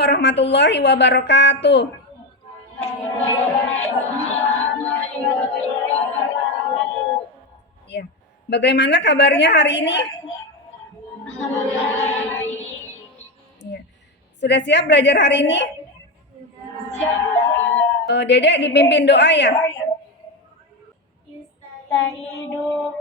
warahmatullahi wabarakatuh. Ya. Bagaimana kabarnya hari ini? Ya. Sudah siap belajar hari ini? Dedek dipimpin doa ya? Istahidu.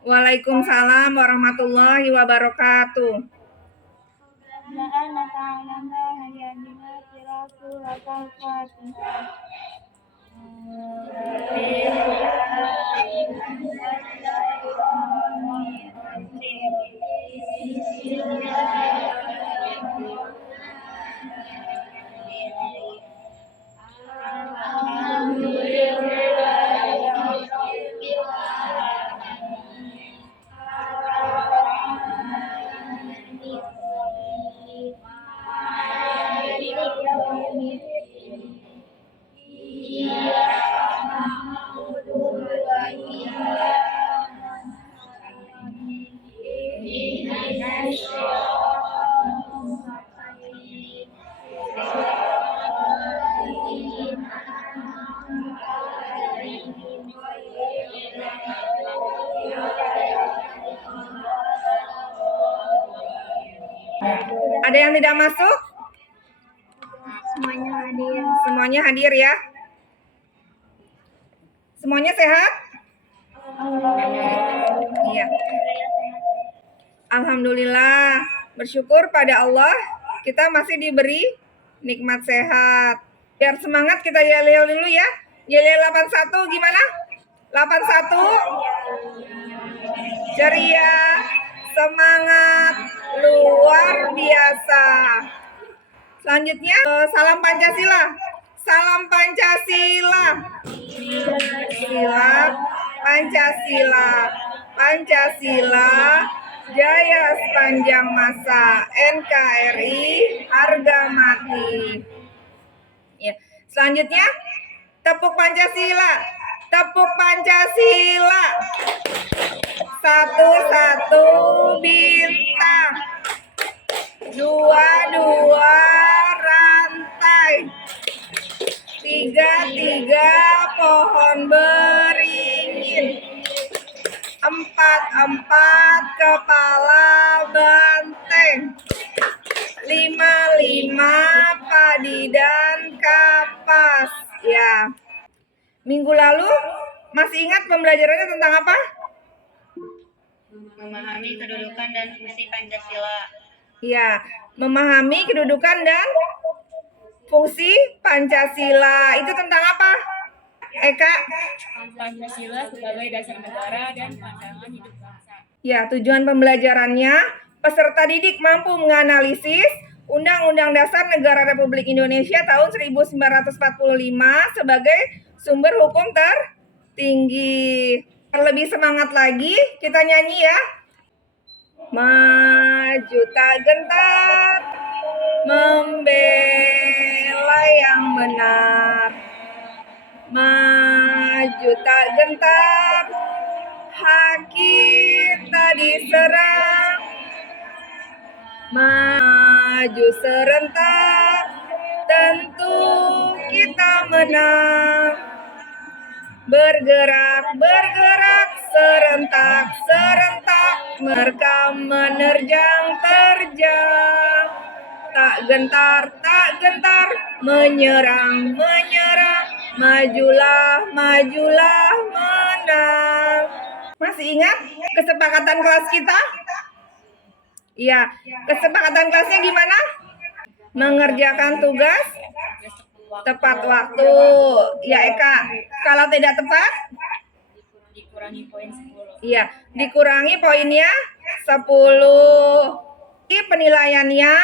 Waalaikumsalam warahmatullahi wabarakatuh. Ada yang tidak masuk? Semuanya hadir. Semuanya hadir ya? Semuanya sehat? Iya. Alhamdulillah, bersyukur pada Allah kita masih diberi nikmat sehat. Biar semangat kita yel-yel dulu ya. Yel-yel 81 gimana? 81 ceria, semangat, luar biasa. Selanjutnya salam Pancasila. Salam Pancasila. Sila Pancasila. Pancasila jaya sepanjang masa. NKRI harga mati. Ya. Selanjutnya tepuk Pancasila. Tepuk Pancasila. Satu-satu bintang. Dua-dua rantai. Tiga-tiga pohon beringin. Empat-empat kepala banteng. Lima-lima padi dan kapas. Ya. Minggu lalu masih ingat pembelajarannya tentang apa? Memahami kedudukan dan fungsi Pancasila. Ya, memahami kedudukan dan fungsi Pancasila. Itu tentang apa? Eka? Pancasila sebagai dasar negara dan pandangan hidup bangsa. Ya, tujuan pembelajarannya, peserta didik mampu menganalisis Undang-Undang Dasar Negara Republik Indonesia tahun 1945 sebagai sumber hukum tertinggi. Lebih semangat lagi, kita nyanyi ya. Maju tak gentar, membela yang benar. Maju tak gentar, hak kita diserang. Maju serentak, tentu kita menang. Bergerak, bergerak, serentak, serentak, menerkam, menerjang, terjang. Tak gentar, tak gentar, menyerang, menyerang. Majulah, majulah, menang. Masih ingat kesepakatan kelas kita? Iya, kesepakatan kelasnya gimana? Mengerjakan tugas tepat waktu. Ya Eka, kalau tidak tepat? Dikurangi poin 10. Iya, dikurangi poinnya 10. Di penilaiannya,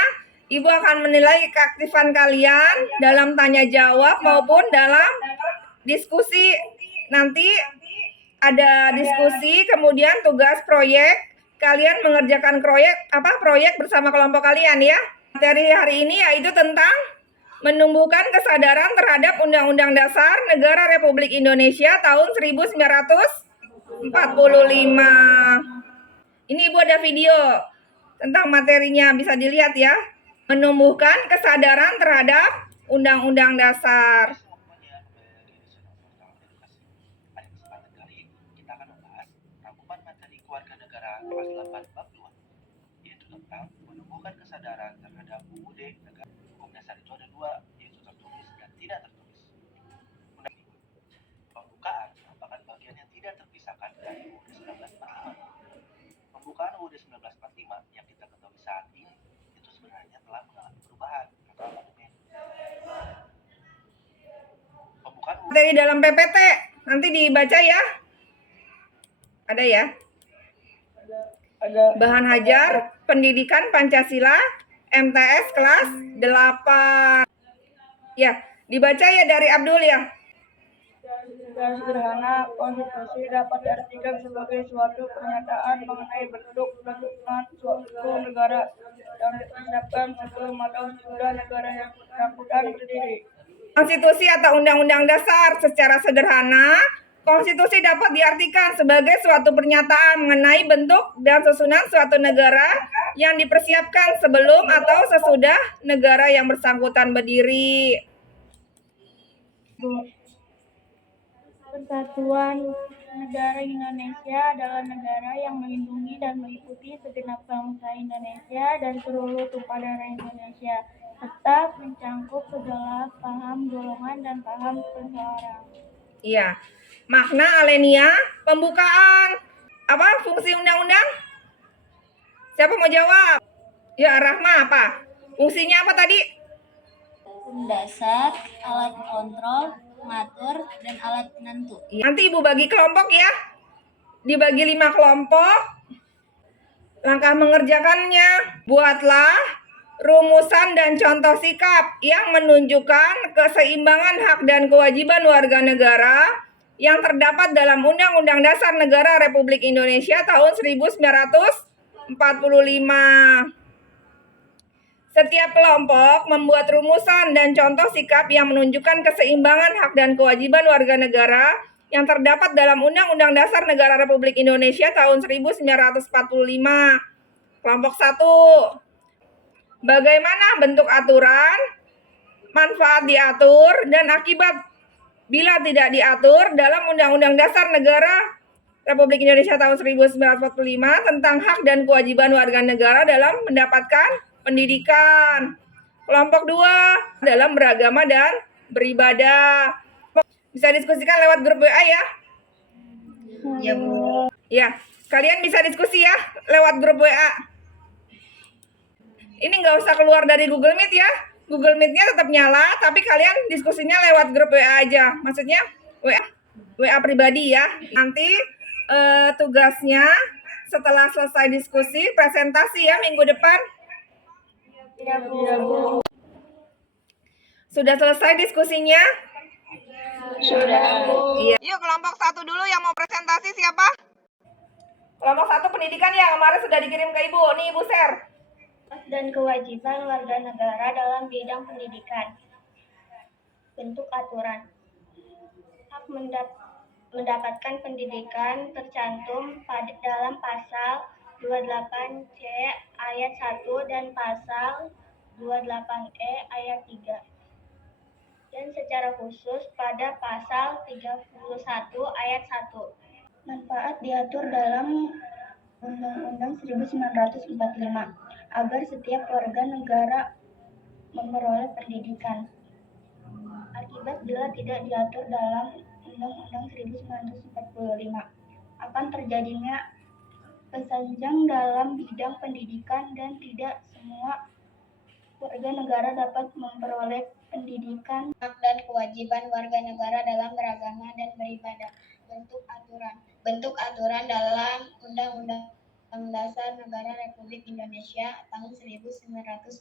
Ibu akan menilai keaktifan kalian dalam tanya jawab maupun dalam diskusi. Nanti ada diskusi, kemudian tugas proyek. Kalian mengerjakan proyek bersama kelompok kalian ya. Materi hari ini yaitu tentang menumbuhkan kesadaran terhadap Undang-Undang Dasar Negara Republik Indonesia tahun 1945. Ini Ibu ada video tentang materinya, bisa dilihat ya. Menumbuhkan kesadaran terhadap Undang-Undang Dasar. Pada kesempatan kali ini kita akan membahas rangkuman materi kewarganegaraan kelas 8 bab 2, yaitu tentang menumbuhkan kesadaran terhadap UUD negara. Hukum dasar itu ada dua, yaitu tertulis dan tidak tertulis. Pembukaan merupakan bagian yang tidak terpisahkan dari UUD 1945. Pembukaan UUD 1945 yang kita ketahui saat ini itu sebenarnya telah mengalami perubahan atau amandemen. Pembukaan UUD Materi dalam PPT nanti dibaca ya. Ada ya? Ada. Bahan Hajar Pendidikan Pancasila MTS kelas 8. Ya, dibaca ya dari Abdul ya. Secara sederhana, konstitusi dapat diartikan sebagai suatu pernyataan mengenai bentuk dan tujuan suatu negara yang disiapkan sebelum atau sesudah negara yang bersangkutan berdiri. Konstitusi atau Undang-Undang Dasar secara sederhana, konstitusi dapat diartikan sebagai suatu pernyataan mengenai bentuk dan susunan suatu negara yang dipersiapkan sebelum atau sesudah negara yang bersangkutan berdiri. Persatuan Negara Indonesia adalah negara yang melindungi dan meliputi segenap bangsa Indonesia dan seluruh tumpah darah Indonesia, serta mencangkup segala paham golongan dan paham perseorangan. Iya. Makna Alenia, pembukaan. Apa fungsi undang-undang? Siapa mau jawab? Ya, Rahma apa? Fungsinya apa tadi? Dasar, alat kontrol, mengatur, dan alat penentu. Nanti Ibu bagi kelompok ya. Dibagi 5 kelompok. Langkah mengerjakannya, buatlah rumusan dan contoh sikap yang menunjukkan keseimbangan hak dan kewajiban warga negara yang terdapat dalam Undang-Undang Dasar Negara Republik Indonesia tahun 1945. Setiap kelompok membuat rumusan dan contoh sikap yang menunjukkan keseimbangan hak dan kewajiban warga negara yang terdapat dalam Undang-Undang Dasar Negara Republik Indonesia tahun 1945. Kelompok 1. Bagaimana bentuk aturan, manfaat diatur, dan akibat bila tidak diatur dalam Undang-Undang Dasar Negara Republik Indonesia tahun 1945 tentang hak dan kewajiban warga negara dalam mendapatkan pendidikan. Kelompok 2, dalam beragama dan beribadah. Bisa diskusikan lewat grup WA ya. Ya, Bu. Ya, kalian bisa diskusi ya lewat grup WA. Ini nggak usah keluar dari Google Meet ya. Google Meet-nya tetap nyala, tapi kalian diskusinya lewat grup WA aja. Maksudnya WA pribadi ya. Nanti tugasnya setelah selesai diskusi, presentasi ya minggu depan. Ya, Bu. Sudah selesai diskusinya? Sudah, Bu. Iya. Yuk kelompok 1 dulu yang mau presentasi siapa? Kelompok 1 pendidikan ya, kemarin sudah dikirim ke Ibu. Nih Ibu share. Dan kewajiban warga negara dalam bidang pendidikan. Bentuk aturan. Hak mendapatkan pendidikan tercantum dalam pasal 28C ayat 1 dan pasal 28E ayat 3. Dan secara khusus pada pasal 31 ayat 1. Manfaat diatur dalam Undang-Undang 1945 agar setiap warga negara memperoleh pendidikan. Akibat bila tidak diatur dalam Undang-Undang 1945 akan terjadinya kesenjangan dalam bidang pendidikan dan tidak semua warga negara dapat memperoleh pendidikan. Hak dan kewajiban warga negara dalam beragama dan beribadah. Bentuk aturan dalam Undang-Undang Dasar Negara Republik Indonesia tahun 1945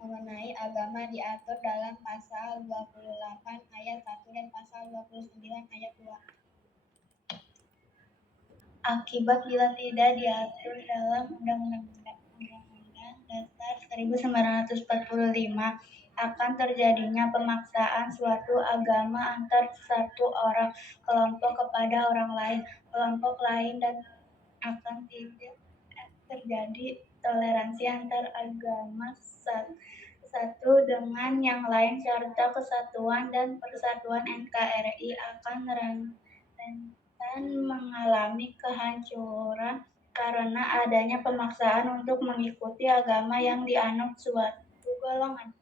mengenai agama diatur dalam pasal 28 ayat 1 dan pasal 29 ayat 2. Akibat bila tidak diatur dalam Undang-Undang Dasar 1945 akan terjadinya pemaksaan suatu agama antar satu orang kelompok kepada orang lain, kelompok lain, dan akan tidak terjadi toleransi antar agama satu dengan yang lain serta kesatuan dan persatuan NKRI akan rentan mengalami kehancuran karena adanya pemaksaan untuk mengikuti agama yang dianut suatu golongan.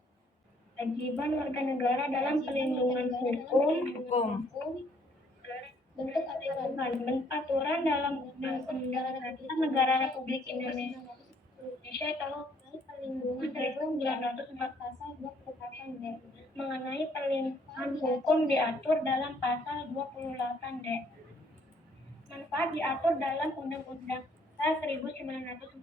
Kewajiban warga negara dalam pelindungan hukum. Bentuk aturan dalam Undang-Undang Dasar Negara Republik Indonesia tahun perlindungan 1944 pasal 28D mengenai perlindungan hukum diatur dalam pasal 28D. Manfaat diatur dalam Undang-Undang Dasar 1945.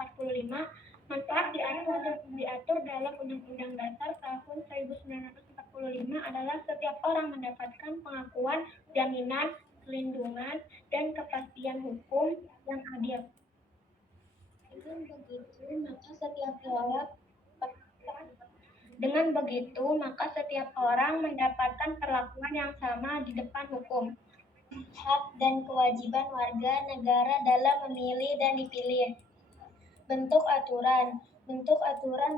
Manfaat diatur dalam Undang-Undang Dasar tahun 1945 adalah setiap orang mendapatkan pengakuan, jaminan, perlindungan, dan kepastian hukum yang adil. Dengan begitu, maka setiap orang mendapatkan perlakuan yang sama di depan hukum. Hak dan kewajiban warga negara dalam memilih dan dipilih. Bentuk aturan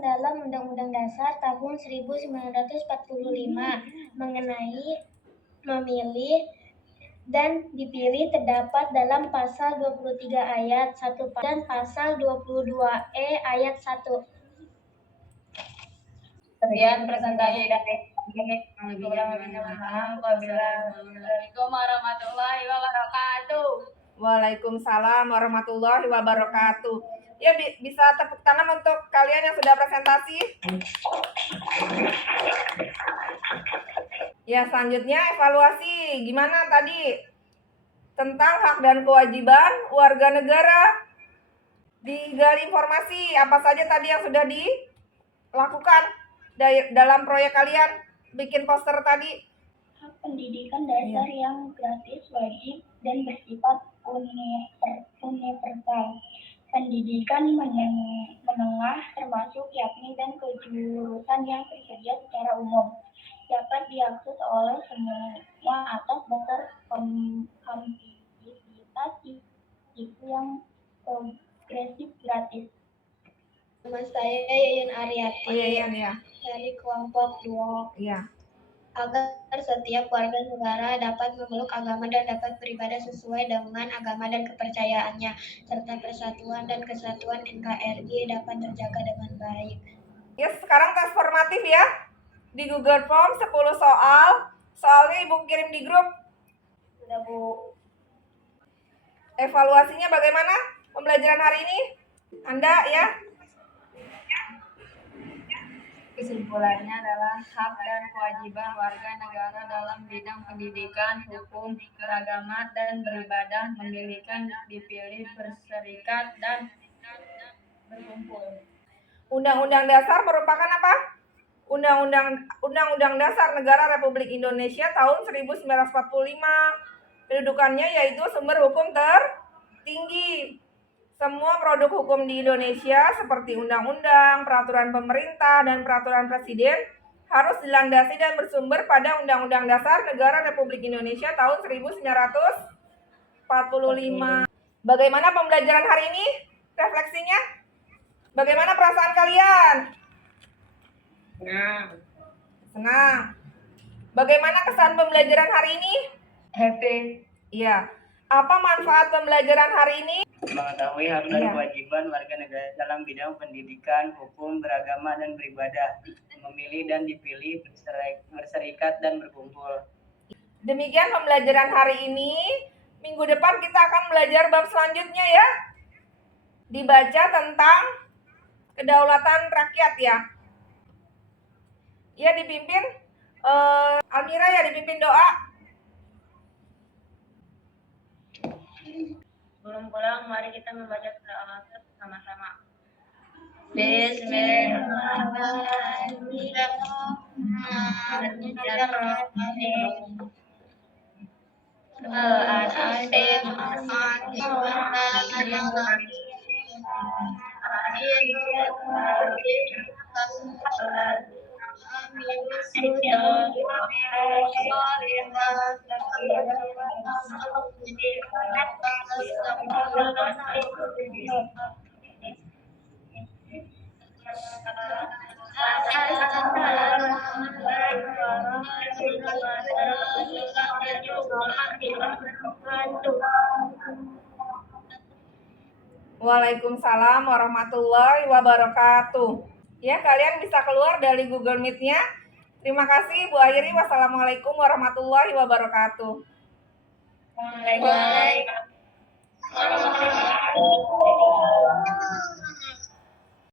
dalam Undang-Undang Dasar tahun 1945 mengenai memilih dan dipilih terdapat dalam pasal 23 ayat 1 dan pasal 22E ayat 1. Sekian presentasi dari Assalamualaikum warahmatullahi wabarakatuh. Waalaikumsalam warahmatullahi wabarakatuh. Ya, bisa tepuk tangan untuk kalian yang sudah presentasi. Ya, selanjutnya evaluasi. Gimana tadi tentang hak dan kewajiban warga negara? Digali informasi apa saja tadi yang sudah dilakukan dalam proyek kalian bikin poster tadi. Hak pendidikan dasar yang gratis, wajib, dan bersifat universal. Pendidikan menengah termasuk yakni dan kejurusan yang tersedia secara umum dapat diakses oleh semua atas dasar kompatibilitas itu yang progresif gratis. Nama saya Yayan Aryati. Oh, Yayan ya. Dari kelompok 2. Iya. Agar setiap warga negara dapat memeluk agama dan dapat beribadah sesuai dengan agama dan kepercayaannya, serta persatuan dan kesatuan NKRI dapat terjaga dengan baik. Ya, sekarang tes formatif ya. Di Google Form 10 soal. Soalnya Ibu kirim di grup. Sudah, Bu. Evaluasinya bagaimana pembelajaran hari ini? Anda ya? Kesimpulannya adalah hak dan kewajiban warga negara dalam bidang pendidikan, hukum, beragama, dan beribadah, memilih, dipilih, berserikat, dan berkumpul. Undang-Undang Dasar merupakan apa? Undang-Undang Dasar Negara Republik Indonesia tahun 1945. Kedudukannya yaitu sumber hukum tertinggi. Semua produk hukum di Indonesia seperti undang-undang, peraturan pemerintah, dan peraturan presiden harus dilandasi dan bersumber pada Undang-Undang Dasar Negara Republik Indonesia tahun 1945. Bagaimana pembelajaran hari ini? Refleksinya? Bagaimana perasaan kalian? Senang. Bagaimana kesan pembelajaran hari ini? Happy. Iya. Apa manfaat pembelajaran hari ini? Mengetahui hak dan kewajiban warga negara dalam bidang pendidikan, hukum, beragama, dan beribadah, memilih dan dipilih, berserikat, dan berkumpul. Demikian pembelajaran hari ini. Minggu depan kita akan belajar bab selanjutnya ya. Dibaca tentang kedaulatan rakyat ya. Ya, dipimpin Almira ya, dipimpin doa. Sebelum pulang, mari kita membaca surah Al-Asr sama-sama. Bismillahirrahmanirrahim. Waalaikumsalam warahmatullahi wabarakatuh. Ya, kalian bisa keluar dari Google Meet-nya. Terima kasih Bu Airi. Wassalamualaikum warahmatullahi wabarakatuh. Waalaikumsalam.